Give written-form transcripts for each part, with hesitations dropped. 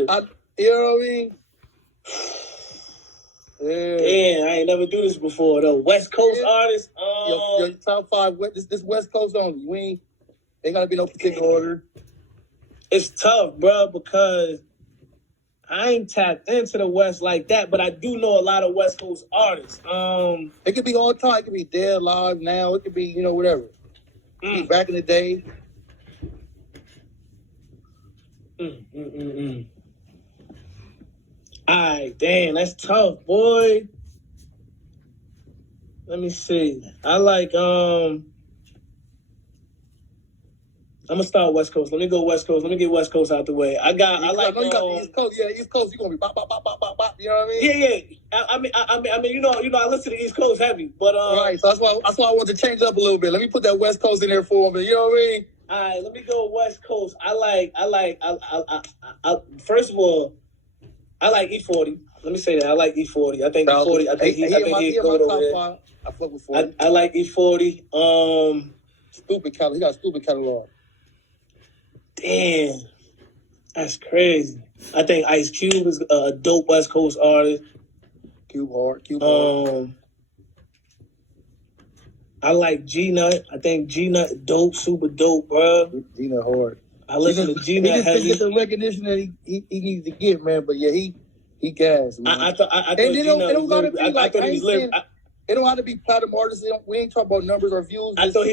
You know what I mean? Yeah. Damn, I ain't never do this before though. West Coast artists. Your top 5. This West Coast only. Ain't gotta be no particular order. It's tough, bro, because I ain't tapped into the West like that, but I do know a lot of West Coast artists. It could be all time. It could be dead, live, now. It could be, whatever. Be back in the day. Alright, damn, that's tough, boy. Let me see. I like I'm gonna start West Coast. Let me go West Coast. Let me get West Coast out the way. I like. You got the East Coast. Yeah, East Coast. You gonna be bop, bop, bop, bop, bop, bop. You know what I mean? Yeah. I mean, I listen to East Coast heavy, but right. So that's why I want to change up a little bit. Let me put that West Coast in there for me. You know what I mean? All right, let me go West Coast. I first of all, I like E40. Let me say that I like E40. I think E40. I think he'd go over there. I fuck with 40. I like E40. Stupid catalog. He got a stupid catalog. Damn, that's crazy. I think Ice Cube is a dope West Coast artist. Cube hard. I like G-Nut. I think G-Nut dope, super dope, bro. G-Nut hard. I listen to G-Nut heavy. He just get the recognition that he needs to get, man. But yeah, he gas, man. I thought G-Nut was lyrical. I thought he was lyrical. It don't have to be platinum artists. We ain't talking about numbers or views. I thought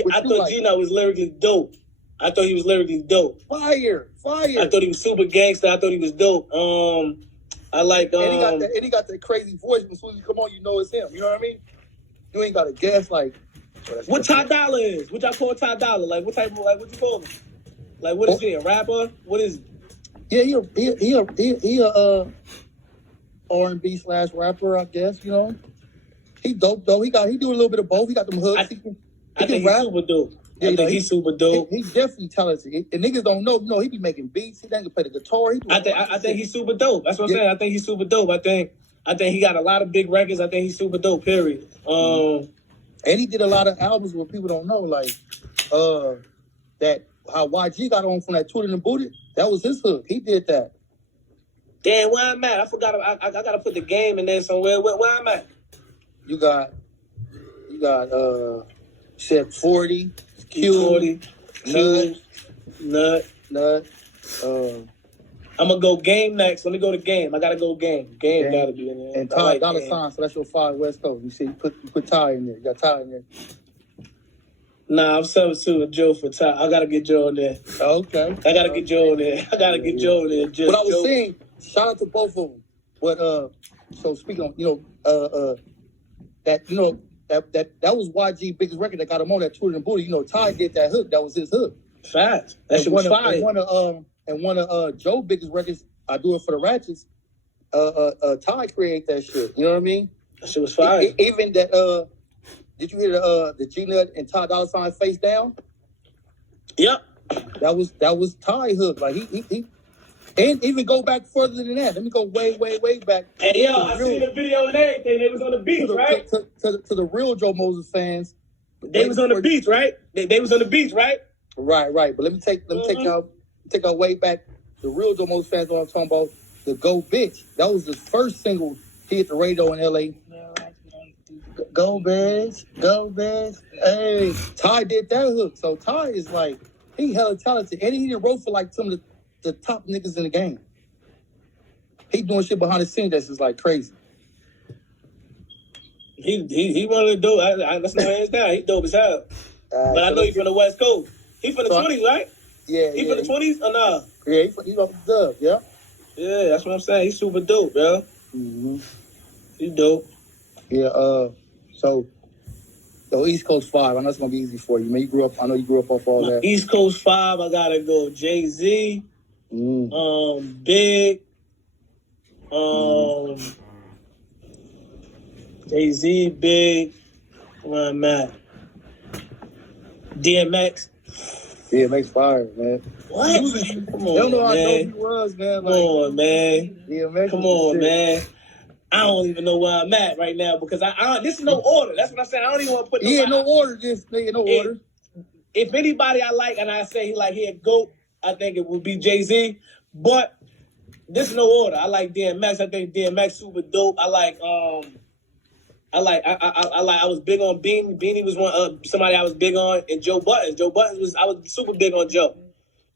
G-Nut was lyrically dope. I thought he was lyrically dope. Fire. I thought he was super gangster. I thought he was dope. I like. And he got that crazy voice. When soon as you come on, you know it's him. You know what I mean? You ain't got to guess like. What Ty Dolla is? What y'all call Ty Dolla? Like what type of what you call him? Like what is he? A rapper? What is? Yeah, he a R&B / rapper, I guess. He dope though. He do a little bit of both. He got them hooks. I think he's super dope. Yeah, I think he's super dope. He's definitely talented. And niggas don't know. He be making beats. He can play the guitar. I think he's super dope. That's what I'm saying. I think he's super dope. I think he got a lot of big records. I think he's super dope. Period. And he did a lot of albums where people don't know, like that how YG got on from that Tootin' and Booted. That was his hook. He did that. Damn, where I'm at? I forgot. I gotta put the game in there somewhere. Where I'm at? You got said 40, Q, 40, Nut. I'm gonna go Game next. Let me go to Game. I gotta go Game. Game gotta be in there. And Ty Dolla $ign, so that's your 5 West Coast. You see, you put Ty in there. You got Ty in there. Nah, I'm substituting Joe for Ty. I gotta get Joe in there. Okay. I gotta get Joe in there. But I was saying, shout out to both of them. But so speaking of, that was YG biggest record that got him on that Tootin' and Booty. Ty did that hook. That was his hook. Facts. That shit was fire. And one of Joe's biggest records, I Do It For The Ratchets, Ty created that shit. You know what I mean? That shit was fire. Even that, did you hear the G-Nut and Ty Dolla $ign Face Down? Yep. That was Ty hook. Like he and even go back further than that. Let me go way, way, way back. And I seen the video and everything. They was on the beach, right? To the real Joe Moses fans. They was on the beach, right? They was on the beach, right? Right. But let me take y'all way back. The real Joe Moses fans know what I'm talking about. The Go Bitch. That was the first single he hit the radio in LA. Go bitch. Hey, Ty did that hook. So Ty is like, he hella talented. And he wrote for like some of the top niggas in the game. He doing shit behind the scenes that's just like crazy. He one of the dope. That's not hands down. He dope as hell. But I know he's from the West Coast. He from the 20s, right? Yeah. He from the 20s or nah? Yeah, he's off the dub, yeah. Yeah, that's what I'm saying. He's super dope, bro. Mm-hmm. He's dope. Yeah, so East Coast 5, I know it's gonna be easy for you, man. I know you grew up off all that. East Coast 5, I gotta go Jay-Z, Big, Jay-Z, Big, where I'm at. DMX. DMX fire, man. What? Come on, don't know how man. dope he was, man. Come on, man. DMX. Come on, man. I don't even know where I'm at right now because this is no order. That's what I'm saying. I don't even want to put no order. Just no order. If anybody I like and I say he a GOAT, I think it would be Jay-Z. But this is no order. I like DMX. I think DMX super dope. I was big on Beanie. Beanie was somebody I was big on, and Joe Buttons. I was super big on Joe.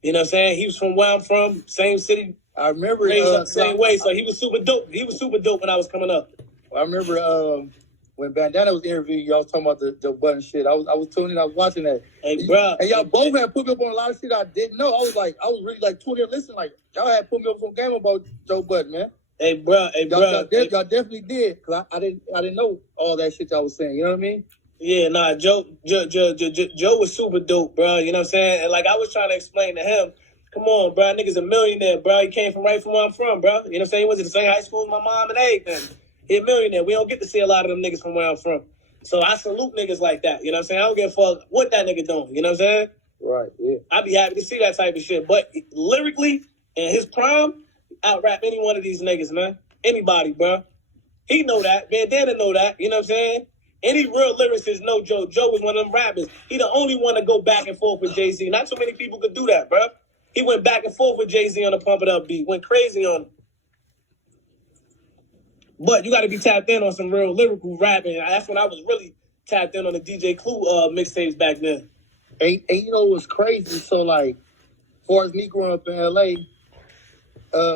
You know what I'm saying? He was from where I'm from, same city. I remember raised up the same way, so he was super dope. He was super dope when I was coming up. I remember when Bandana was interviewing, y'all was talking about the button shit. I was tuning in, I was watching that. Hey, bro. And y'all both had put me up on a lot of shit I didn't know. I was really like tuning in, listening. Like, y'all had put me up some game about Joe Budden, man. Y'all definitely did, because I didn't know all that shit y'all was saying. You know what I mean? Yeah, nah, Joe was super dope, bro. You know what I'm saying? And like I was trying to explain to him, come on, bro, nigga's a millionaire, bro. He came from right from where I'm from, bro. You know what I'm saying? He went to the same high school as my mom and everything. He a millionaire. We don't get to see a lot of them niggas from where I'm from. So I salute niggas like that. You know what I'm saying? I don't give a fuck what that nigga doing. You know what I'm saying? Right, yeah. I'd be happy to see that type of shit. But lyrically, in his prime, out-rap any one of these niggas, man. Anybody, bro. He know that. Bandana know that. You know what I'm saying? Any real lyricist know Joe. Joe was one of them rappers. He the only one to go back and forth with Jay-Z. Not too many people could do that, bro. He went back and forth with Jay-Z on the Pump It Up beat. Went crazy on him. But you got to be tapped in on some real lyrical rapping. That's when I was really tapped in on the DJ Clue mixtapes back then. And you know what's crazy? So, like, as far as me growing up in L.A.,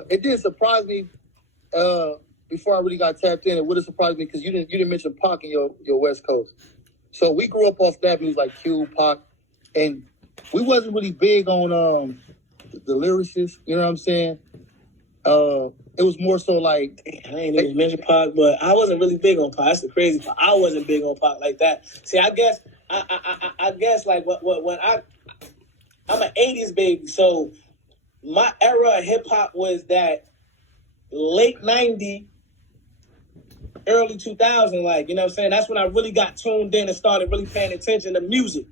it did surprise me before I really got tapped in. It would have surprised me because you didn't mention Pac in your West Coast. So we grew up off that music like Q, Pac, and we wasn't really big on the lyricists. You know what I'm saying? It was more so like I ain't even mention Pac, but I wasn't really big on Pac. That's the crazy part. I wasn't big on Pac like that. See, I guess like when I'm an '80s baby, so my era of hip hop was that late '90s, early 2000, like, you know what I'm saying? That's when I really got tuned in and started really paying attention to music.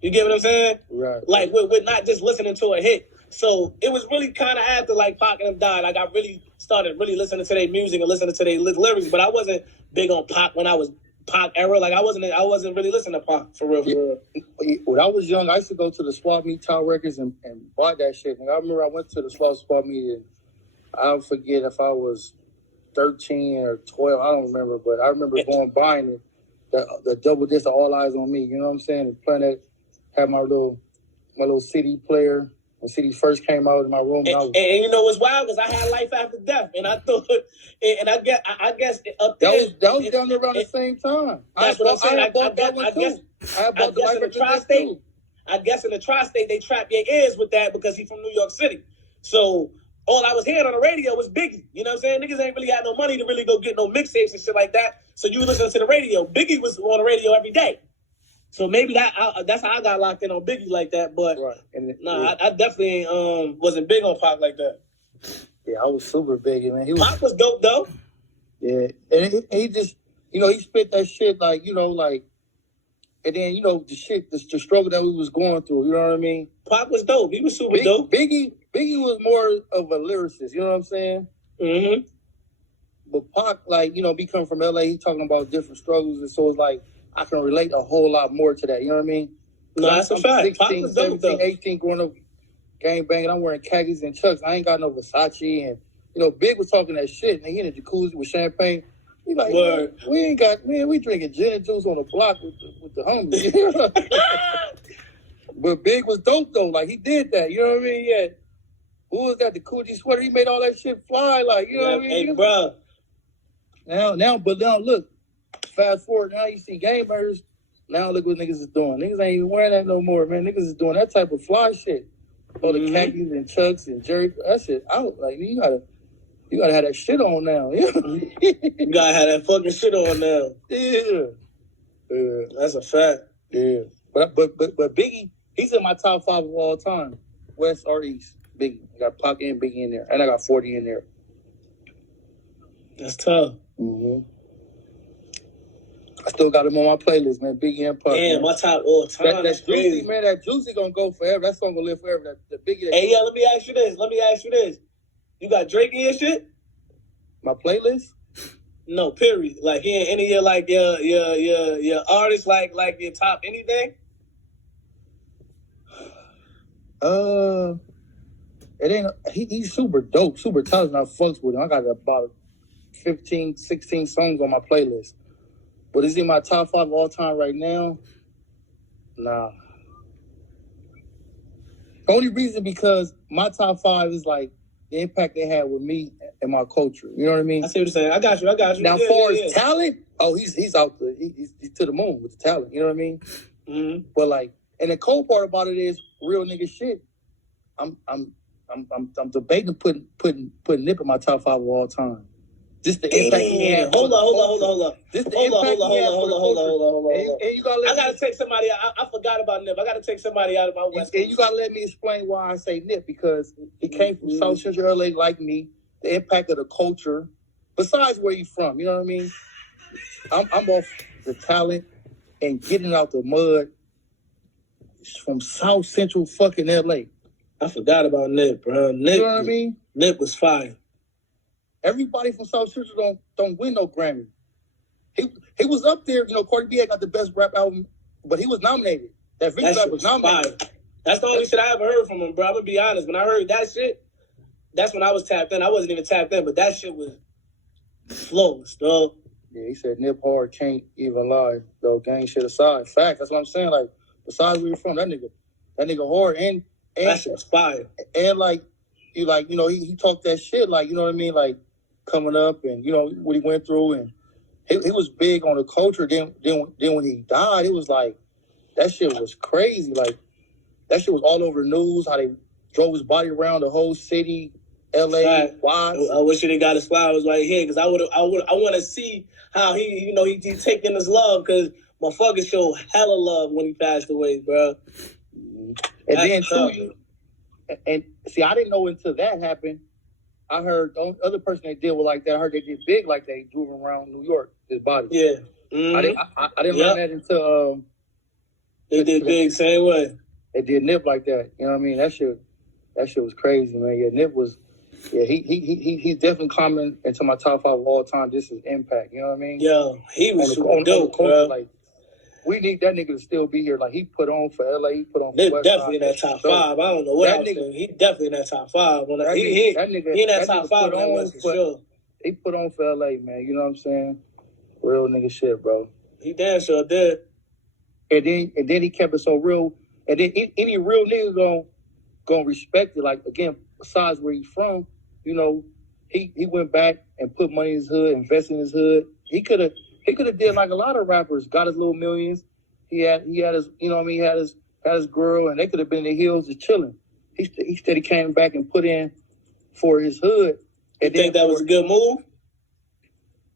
You get what I'm saying? Right. Like, we're not just listening to a hit. So it was really kind of after, like, Pac and them died. Like, I really started really listening to their music and listening to their lyrics. But I wasn't big on Pac when I was Pac era. Like, I wasn't really listening to Pac, for real. Yeah. When I was young, I used to go to the Swap Meet Town Records and buy that shit. And I remember I went to the Swap Meet, and I'll forget if I was 13 or 12, I don't remember, but I remember buying it, the double disc of All Eyes on Me, you know what I'm saying? And playing that, had my little CD player when CDs first came out in my room. And you know what's wild? Because I had Life After Death, and I thought, and I guess up there. That was down there around the same time. That's what I'm saying. I guess in the tri-state, I guess in the tri-state, they trap your ears with that because he's from New York City. So all I was hearing on the radio was Biggie. You know what I'm saying? Niggas ain't really had no money to really go get no mixtapes and shit like that. So you listen to the radio. Biggie was on the radio every day. So maybe that's how I got locked in on Biggie like that. But right. I definitely wasn't big on Pac like that. Yeah, I was super big, man. Pac was dope though. Yeah, and he just, he spit that shit like, and then the struggle that we was going through. You know what I mean? Pac was dope. He was super dope. Biggie was more of a lyricist. You know what I'm saying? Mm-hmm. But Pac, like, be coming from LA, he talking about different struggles, and so it's like I can relate a whole lot more to that. You know what I mean? No, that's a fact. 16, 17, 18, growing up, gang banging. I'm wearing khakis and chucks. I ain't got no Versace, and Big was talking that shit. And he in the jacuzzi with champagne. He like, we ain't got, we drinking gin and juice on the block with the homies. But Big was dope though. Like, he did that. You know what I mean? Yeah. Who was that? The Coogee sweater. He made all that shit fly. Like, you know what I mean? Hey, bro. Now, look. Fast forward. Now you see game murders. Now look what niggas is doing. Niggas ain't even wearing that no more, man. Niggas is doing that type of fly shit. All the khakis and chucks and jerry. That shit out. Like, you gotta have that shit on now. You gotta have that fucking shit on now. Yeah. That's a fact. Yeah. But Biggie, he's in my top 5 of all time. West or East. Biggie. I got Pac and Biggie in there. And I got 40 in there. That's tough. Mm-hmm. I still got him on my playlist, man. Biggie and Pac. Yeah, my top all time. That's Juicy, man. That Juicy gonna go forever. That song gonna live forever. That Biggie. Hey, yo, let me ask you this. You got Drake in your shit? My playlist? No, period. Like, any of your, like, your artists, like your top anything? It ain't. He's super dope, super talented. I fucks with him. I got about 15, 16 songs on my playlist. But is he my top 5 all time right now? Nah. Only reason because my top 5 is like the impact they had with me and my culture. You know what I mean? I see what you're saying. I got you. Now, as far as talent, he's out there. He's to the moon with the talent. You know what I mean? Mm-hmm. But like, and the cool part about it is real nigga shit. I'm debating putting Nip in my top 5 of all time. Just the impact he had. Hold on. Just the impact he had for the culture. And you gotta I gotta take somebody out. I forgot about Nip. I gotta take somebody out of my West Coast. And you gotta let me explain why I say Nip, because he came from South Central LA like me. The impact of the culture, besides where you from, you know what I mean? I'm off the talent and getting out the mud from South Central fucking LA. I forgot about Nip, bro. Nip, you know what I mean? Nip was fire. Everybody from South Central don't win no Grammy. He was up there, you know. Cardi B got the best rap album, but he was nominated. That video was nominated. Fire. That's the only shit I ever heard from him, bro. I'm gonna be honest. When I heard that shit, that's when I was tapped in. I wasn't even tapped in, but that shit was flawless, dog. Yeah, he said Nip hard, can't even lie, though. Gang shit aside, fact. That's what I'm saying. Like, besides where you're from, that nigga hard, and that shit's fire. And he talked that shit, like, you know what I mean, like coming up, and you know what he went through, and he was big on the culture. Then when he died, it was like that shit was crazy. Like that shit was all over the news. How they drove his body around the whole city, LA. Right. I wish he got his flowers right here, because I want to see how he taking his love, because motherfuckers show hella love when he passed away, bro. And then too, and see, I didn't know until that happened. I heard the other person they did was like that. I heard they did big like that. He drove around New York, his body. Yeah. Mm-hmm. I didn't learn that until they did big same way. They did Nip like that. You know what I mean? That shit was crazy, man. Yeah, Nip was. Yeah, he's definitely climbing into my top 5 of all time. This is impact. You know what I mean? Yo, he was dope, bro. Like, we need that nigga to still be here. Like, he put on for LA. He put on for They're West definitely Side. in that top 5. I don't know what else. He definitely in that top 5. He in that top 5 on that West, for sure. He put on for LA, man. You know what I'm saying? Real nigga shit, bro. He damn sure did. And then he kept it so real. And then any real nigga gonna respect it. Like, again, besides where he's from, you know, he went back and put money in his hood, invested in his hood. He could have did like a lot of rappers, got his little millions. He had his, you know what I mean, he had his girl, and they could have been in the hills just chilling. He said he came back and put in for his hood. You think that was a good move?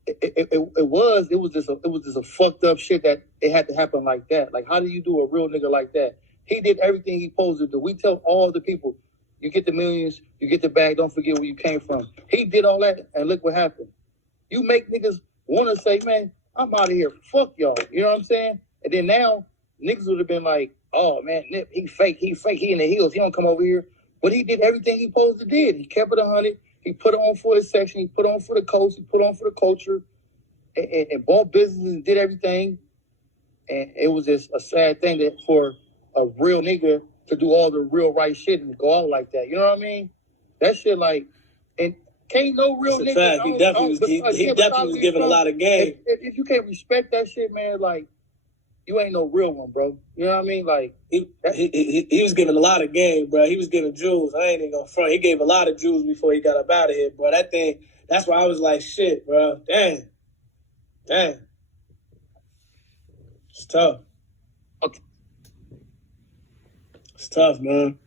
It was just a fucked up shit that it had to happen like that. Like, how do you do a real nigga like that? He did everything he supposed to do. We tell all the people, you get the millions, you get the bag, don't forget where you came from. He did all that, and look what happened. You make niggas want to say, man, I'm out of here. Fuck y'all. You know what I'm saying? And then now, niggas would have been like, oh, man, Nip, he fake. He in the hills. He don't come over here. But he did everything he supposed to did. He kept it 100. He put on for his section. He put on for the coast. He put on for the culture. And bought businesses and did everything. And it was just a sad thing that for a real nigga to do all the real right shit and go out like that. You know what I mean? That shit, like, and can't no real nigga. Fact. He definitely was giving a lot of game. If you can't respect that shit, man, like, you ain't no real one, bro. You know what I mean? Like, he was giving a lot of game, bro. He was giving jewels. I ain't even gonna front. He gave a lot of jewels before he got up out of here, bro. That thing, that's why I was like, shit, bro. Damn. It's tough. Okay. It's tough, man.